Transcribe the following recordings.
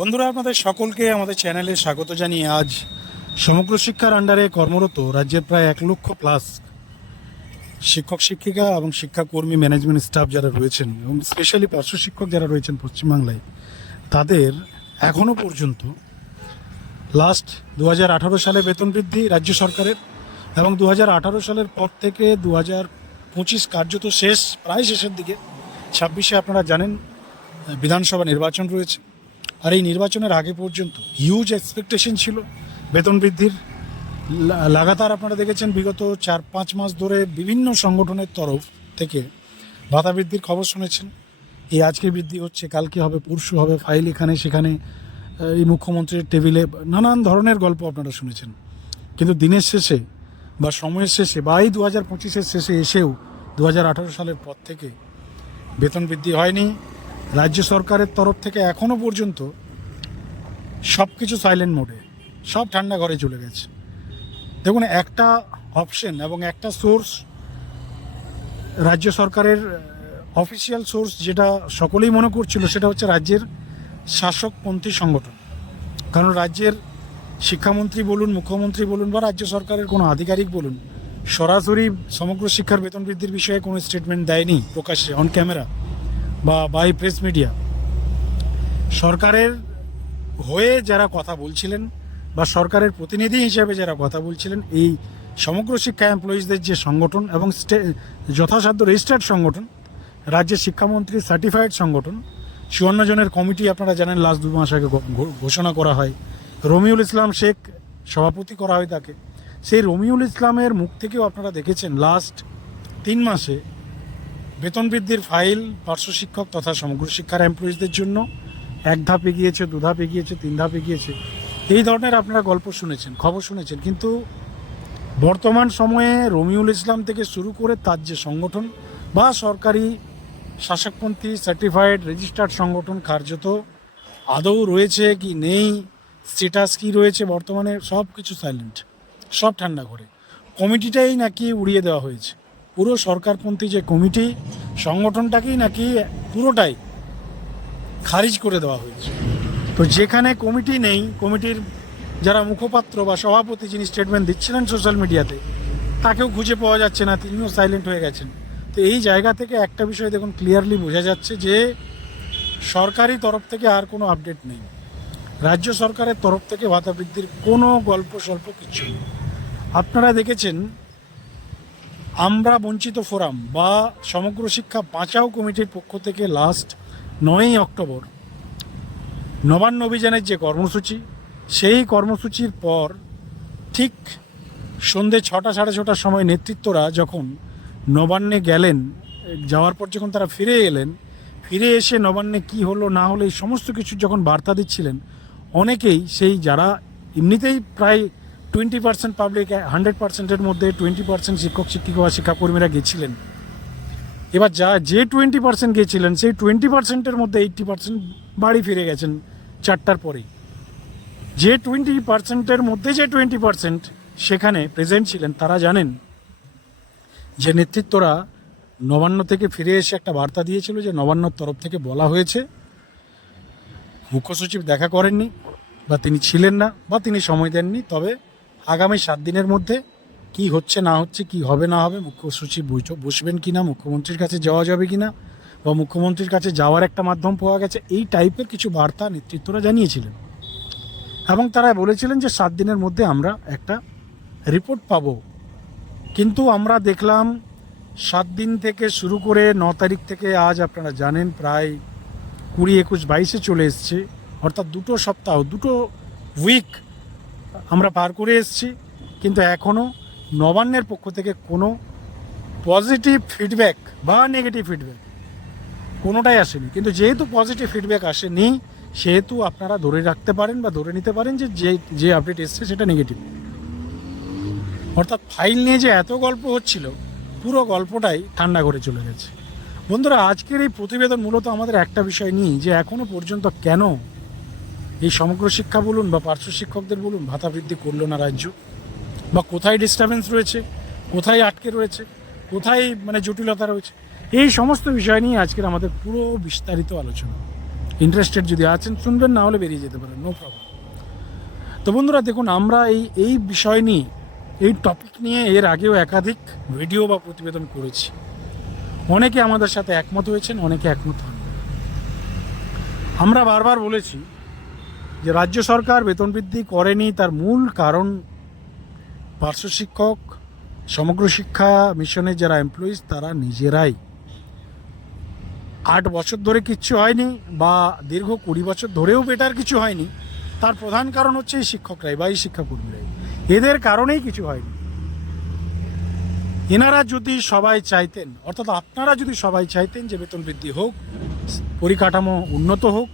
বন্ধুরা, আপনাদের সকলকে আমাদের চ্যানেলে স্বাগত জানিয়ে আজ সমগ্র শিক্ষার আন্ডারে কর্মরত রাজ্যের প্রায় এক লক্ষ প্লাস শিক্ষক, শিক্ষিকা এবং শিক্ষাকর্মী ম্যানেজমেন্ট স্টাফ যারা রয়েছেন এবং স্পেশালি পার্শ্ব শিক্ষক যারা রয়েছেন পশ্চিমবাংলায়, তাদের এখনও পর্যন্ত লাস্ট দু হাজার আঠারো সালে বেতন বৃদ্ধি রাজ্য সরকারের এবং দু হাজার আঠারো সালের পর থেকে দু হাজার পঁচিশ কার্যত শেষ, প্রায় শেষের দিকে। ছাব্বিশে আপনারা জানেন, বিধানসভা নির্বাচন রয়েছে। আর এই নির্বাচনের আগে পর্যন্ত হিউজ এক্সপেকটেশন ছিল। বেতন বৃদ্ধির লাগাতার আপনারা দেখেছেন বিগত চার, পাঁচ মাস ধরে বিভিন্ন সংগঠনের তরফ থেকে ভাতা বৃদ্ধির খবর শুনেছেন। এই আজকে বৃদ্ধি হচ্ছে, কালকে হবে, পরশু হবে ফাইল এখানে, সেখানে এই মুখ্যমন্ত্রীর টেবিলে নানান ধরনের গল্প আপনারা শুনেছেন। কিন্তু দিনের শেষে বা সময়ের শেষে বা এই দু হাজার পঁচিশের শেষে এসেও দু হাজার আঠারো সালের পর থেকে বেতন বৃদ্ধি হয়নি। রাজ্য সরকারের তরফ থেকে এখনও পর্যন্ত সব কিছু সাইলেন্ট মোডে সব ঠান্ডা ঘরে চলে গেছে। দেখুন, একটা অপশন এবং একটা সোর্স রাজ্য সরকারের অফিসিয়াল সোর্স যেটা সকলেই মনে করছিল, সেটা হচ্ছে রাজ্যের শাসকপন্থী সংগঠন। কারণ রাজ্যের শিক্ষামন্ত্রী বলুন, মুখ্যমন্ত্রী বলুন বা রাজ্য সরকারের কোনো আধিকারিক বলুন, সরাসরি সমগ্র শিক্ষার বেতন বৃদ্ধির বিষয়ে কোনো স্টেটমেন্ট দেয়নি প্রকাশ্যে অন ক্যামেরা বা বাই প্রেস মিডিয়া সরকারের হয়ে যারা কথা বলছিলেন বা সরকারের প্রতিনিধি হিসেবে যারা কথা বলছিলেন, এই সমগ্র শিক্ষা এমপ্লয়িজদের যে সংগঠন এবং যথাসাধ্য রেজিস্টার্ড সংগঠন, রাজ্যের শিক্ষামন্ত্রী সার্টিফাইড সংগঠন, চুয়ান্ন জনের কমিটি আপনারা জানেন লাস্ট দু মাস আগে ঘোষণা করা হয়। রমিউল ইসলাম শেখ সভাপতি করা হয় তাকে। সেই রমিউল ইসলামের মুখ থেকেও আপনারা দেখেছেন লাস্ট তিন মাসে বেতন বৃদ্ধির ফাইল পার্শ্ব শিক্ষক তথা সমগ্র শিক্ষার এমপ্লয়িজদের জন্য এক ধাপ এগিয়েছে, দু ধাপ এগিয়েছে, তিন ধাপ এগিয়েছে। এই ধরনের আপনারা গল্প শুনেছেন, খবর শুনেছেন। কিন্তু বর্তমান সময়ে রমিউল ইসলাম থেকে শুরু করে তার যে সংগঠন বা সরকারি শাসকপন্থী সার্টিফাইড রেজিস্টার্ড সংগঠন কার্যত আদৌ রয়েছে কি নেই স্টেটাস কি রয়েছে, বর্তমানে সব কিছু সাইলেন্ট সব ঠান্ডা করে কমিটিটাই নাকি উড়িয়ে দেওয়া হয়েছে। পুরো সরকারপন্থী যে কমিটি, সংগঠনটাকেই নাকি পুরোটাই খারিজ করে দেওয়া হয়েছে। তো যেখানে কমিটি নেই, কমিটির যারা মুখপাত্র বা সভাপতি যিনি স্টেটমেন্ট দিচ্ছিলেন সোশ্যাল মিডিয়াতে তাকেও খুঁজে পাওয়া যাচ্ছে না, তিনিও সাইলেন্ট হয়ে গেছেন। তো এই জায়গা থেকে একটা বিষয় দেখুন ক্লিয়ারলি বোঝা যাচ্ছে যে সরকারি তরফ থেকে আর কোনো আপডেট নেই। রাজ্য সরকারের তরফ থেকে ভাতা বৃদ্ধির কোনো গল্প স্বল্প কিছু নেই। আপনারা দেখেছেন, আমরা বঞ্চিত ফোরাম বা সমগ্র শিক্ষা বাঁচাও কমিটির পক্ষ থেকে লাস্ট নয়ই অক্টোবর নবান্ন অভিযানের যে কর্মসূচি, সেই কর্মসূচির পর ঠিক সন্ধে ছটা, সাড়ে ছটার সময় নেতৃত্বরা যখন নবান্নে গেলেন, যাওয়ার পর যখন তারা ফিরে এলেন, ফিরে এসে নবান্নে কি হলো, না হলো, এই সমস্ত কিছু যখন বার্তা দিচ্ছিলেন, অনেকেই সেই যারা এমনিতেই প্রায় টোয়েন্টি পার্সেন্ট পাবলিক হান্ড্রেড পার্সেন্টের মধ্যে টোয়েন্টি পার্সেন্ট শিক্ষক, শিক্ষিকা বা শিক্ষাকর্মীরা গেছিলেন এবার যা, যে টোয়েন্টি পার্সেন্ট গিয়েছিলেন সেই টোয়েন্টি পার্সেন্টের মধ্যে এইট্টি পার্সেন্ট বাড়ি ফিরে গেছেন চারটার পরেই। যে টোয়েন্টি পার্সেন্টের মধ্যে যে টোয়েন্টি পার্সেন্ট সেখানে প্রেজেন্ট ছিলেন, তারা জানেন যে নেতৃত্বরা নবান্ন থেকে ফিরে এসে একটা বার্তা দিয়েছিল যে নবান্নর তরফ থেকে বলা হয়েছে মুখ্য সচিব দেখা করেননি, বা তিনি ছিলেন না, বা তিনি সময় দেননি, তবে আগামী সাত দিনের মধ্যে কি হচ্ছে, না হচ্ছে, কি হবে, না হবে মুখ্য সচিব বসবেন কি না মুখ্যমন্ত্রীর কাছে যাওয়া যাবে কি না বা মুখ্যমন্ত্রীর কাছে যাওয়ার একটা মাধ্যম পাওয়া গেছে, এই টাইপের কিছু বার্তা নেতৃত্বরা জানিয়েছিলেন। এবং তারা বলেছিলেন যে, সাত দিনের মধ্যে আমরা একটা রিপোর্ট পাবো। কিন্তু আমরা দেখলাম, সাত দিন থেকে শুরু করে ন তারিখ থেকে আজ আপনারা জানেন, প্রায় কুড়ি একুশ বাইশে চলে এসছে। অর্থাৎ দুটো সপ্তাহ, দুটো উইক আমরা পার করে এসেছি। কিন্তু এখনও নবান্নের পক্ষ থেকে কোনো পজিটিভ ফিডব্যাক বা নেগেটিভ ফিডব্যাক কোনোটাই আসেনি। কিন্তু যেহেতু পজিটিভ ফিডব্যাক আসেনি, সেহেতু আপনারা ধরে রাখতে পারেন বা ধরে নিতে পারেন যে যে যে আপডেট এসছে সেটা নেগেটিভ অর্থাৎ ফাইল নিয়ে যে এত গল্প হচ্ছিল, পুরো গল্পটাই ঠান্ডা করে চলে গেছে। বন্ধুরা, আজকের এই প্রতিবেদন মূলত আমাদের একটা বিষয় নিয়ে যে এখনও পর্যন্ত কেন এই সমগ্র শিক্ষা বলুন বা পার্শ্ব শিক্ষকদের বলুন ভাতা বৃদ্ধি করল না রাজ্য? বা কোথায় ডিস্টারবেন্স রয়েছে, কোথায় আটকে রয়েছে, কোথায় মানে জটিলতা রয়েছে, এই সমস্ত বিষয় নিয়ে আজকের আমাদের পুরো বিস্তারিত আলোচনা। ইন্টারেস্টেড যদি আছেন, শুনবেন, না হলে বেরিয়ে যেতে পারেন নো প্রবলেম তো বন্ধুরা, দেখুন, আমরা এই এই বিষয় নিয়ে, এই টপিক নিয়ে এর আগেও একাধিক ভিডিও বা প্রতিবেদন করেছি। অনেকে আমাদের সাথে একমত হয়েছেন, অনেকে একমত হন আমরা বারবার বলেছি যে রাজ্য সরকার বেতন বৃদ্ধি করেনি, তার মূল কারণ পার্শ্ব শিক্ষক, সমগ্র শিক্ষা মিশনের যারা এমপ্লয়িজ তারা নিজেরাই। আট বছর ধরে কিচ্ছু হয়নি বা দীর্ঘ কুড়ি বছর ধরেও বেটার কিছু হয়নি। তার প্রধান কারণ হচ্ছে এই শিক্ষকরাই বা এই শিক্ষাকর্মীরাই। এদের কারণেই কিছু হয়নি। এনারা যদি সবাই চাইতেন, অর্থাৎ আপনারা যদি সবাই চাইতেন যে বেতন বৃদ্ধি হোক, পরিকাঠামো উন্নত হোক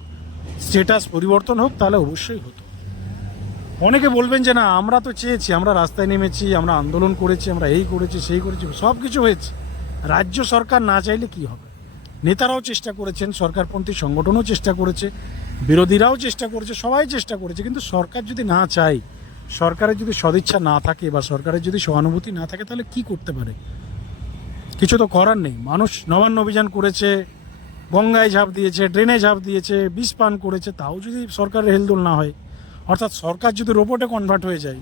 স্টেটাস পরিবর্তন হোক, তাহলে অবশ্যই হতো। অনেকে বলবেন যে না, আমরা তো চেয়েছি, আমরা রাস্তায় নেমেছি, আমরা আন্দোলন করেছি, আমরা এই করেছি, সেই করেছি সব কিছু হয়েছে। রাজ্য সরকার না চাইলে কি হবে? নেতারাও চেষ্টা করেছেন, সরকারপন্থী সংগঠনও চেষ্টা করেছে, বিরোধীরাও চেষ্টা করেছে, সবাই চেষ্টা করেছে, কিন্তু সরকার যদি না চায়, সরকারের যদি সদিচ্ছা না থাকে বা সরকারের যদি সহানুভূতি না থাকে, তাহলে কি করতে পারে? কিছু তো করার নেই। মানুষ নবান্ন অভিযান করেছে, গঙ্গায় ঝাঁপ দিয়েছে, ড্রেনে ঝাঁপ দিয়েছে, বিষ পান করেছে, তাও যদি সরকারের হেলদোল না হয় অর্থাৎ সরকার যদি রোবটে কনভার্ট হয়ে যায়,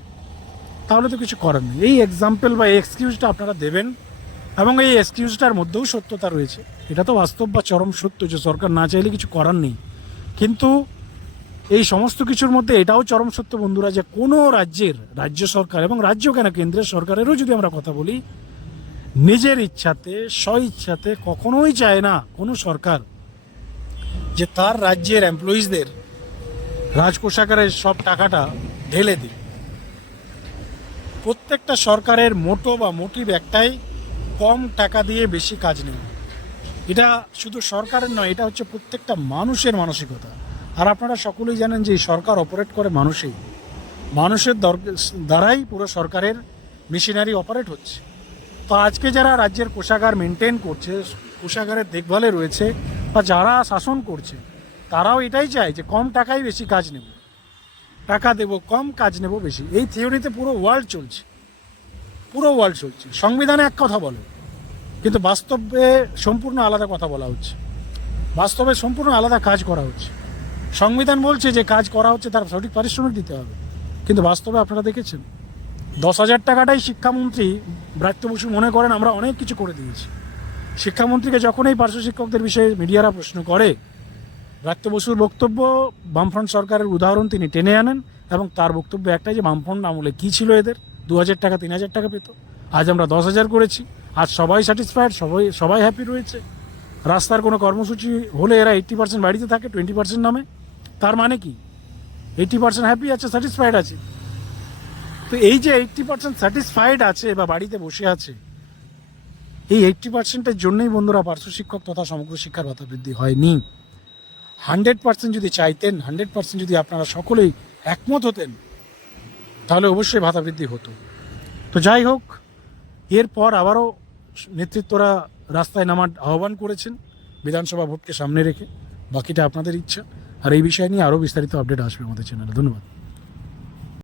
তাহলে তো কিছু করার নেই। এই এক্সাম্পল বা এই এক্সকিউজটা আপনারা দেবেন এবং এই এক্সকিউজটার মধ্যেও সত্যতা রয়েছে। এটা তো বাস্তব বা চরম সত্য যে সরকার না চাইলে কিছু করার নেই। কিন্তু এই সমস্ত কিছুর মধ্যে এটাও চরম সত্য বন্ধুরা যে কোনো রাজ্যের, রাজ্য সরকার এবং রাজ্য কেন কেন্দ্রের সরকারেরও যদি আমরা কথা বলি, নিজের ইচ্ছাতে স্ব ইচ্ছাতে কখনোই চায় না কোনো সরকার যে তার রাজ্যের এমপ্লয়িজদের রাজকোষাগারের সব টাকাটা ঢেলে দিই। প্রত্যেকটা সরকারের মোটো বা মোটিভ একটাই, কম টাকা দিয়ে বেশি কাজ নেওয়া। এটা শুধু সরকারের নয়, এটা হচ্ছে প্রত্যেকটা মানুষের মানসিকতা। আর আপনারা সকলেই জানেন যে সরকার অপারেট করে মানুষেই। মানুষের দ্বারাই পুরো সরকারের মেশিনারি অপারেট হচ্ছে। তো আজকে যারা রাজ্যের কোষাগার মেনটেন করছে, কোষাগারের দেখভালে রয়েছে বা যারা শাসন করছে তারাও এটাই চায় যে কম টাকায় বেশি কাজ নেব। টাকা দেব, কম কাজ নেব বেশি। এই থিওরিতে পুরো ওয়ার্ল্ড চলছে। পুরো ওয়ার্ল্ড চলছে। সংবিধানে এক কথা বলে, কিন্তু বাস্তবে সম্পূর্ণ আলাদা কথা বলা হচ্ছে। বাস্তবে সম্পূর্ণ আলাদা কাজ করা হচ্ছে। সংবিধান বলছে যে কাজ করা হচ্ছে তার সঠিক পারিশ্রমিক দিতে হবে। কিন্তু বাস্তবে আপনারা দেখেছেন, দশ হাজার টাকাটাই শিক্ষামন্ত্রী ব্রাত্য বসু মনে করেন আমরা অনেক কিছু করে দিয়েছি। শিক্ষামন্ত্রীকে যখন এই পার্শ্ব শিক্ষকদের বিষয়ে মিডিয়ারা প্রশ্ন করে ব্রাত্য বসুর বক্তব্য, বামফ্রন্ট সরকারের উদাহরণ তিনি টেনে আনেন এবং তার বক্তব্য একটাই যে বামফ্রন্ট আমলে কী ছিল এদের? দু হাজার টাকা তিন হাজার টাকা পেত। আজ আমরা দশ হাজার করেছি। আজ সবাই স্যাটিসফাইড সবাই সবাই হ্যাপি রয়েছে। রাস্তার কোনো কর্মসূচি হলে এরা এইট্টি পার্সেন্ট বাড়িতে থাকে টোয়েন্টি পার্সেন্ট নামে। তার মানে কি? এইট্টি পার্সেন্ট হ্যাপি আছে স্যাটিসফাইড আছে। তো এই যে এইট্টি পার্সেন্ট স্যাটিসফাইড আছে বা বাড়িতে বসে আছে, এই এইট্টি পার্সেন্টের জন্যই বন্ধুরা পার্শ্ব শিক্ষক তথা সমগ্র শিক্ষার ভাতা বৃদ্ধি হয়নি। হান্ড্রেড পার্সেন্ট যদি চাইতেন, হান্ড্রেড পার্সেন্ট যদি আপনারা সকলেই একমত হতেন, তাহলে অবশ্যই ভাতা বৃদ্ধি হতো। তো যাই হোক, এরপর আবারও নেতৃত্বরা রাস্তায় নামার আহ্বান করেছেন, বিধানসভা ভোটকে সামনে রেখে। বাকিটা আপনাদের ইচ্ছা। আর এই বিষয় নিয়ে আরও বিস্তারিত আপডেট আসবে আমাদের চ্যানেলে। ধন্যবাদ।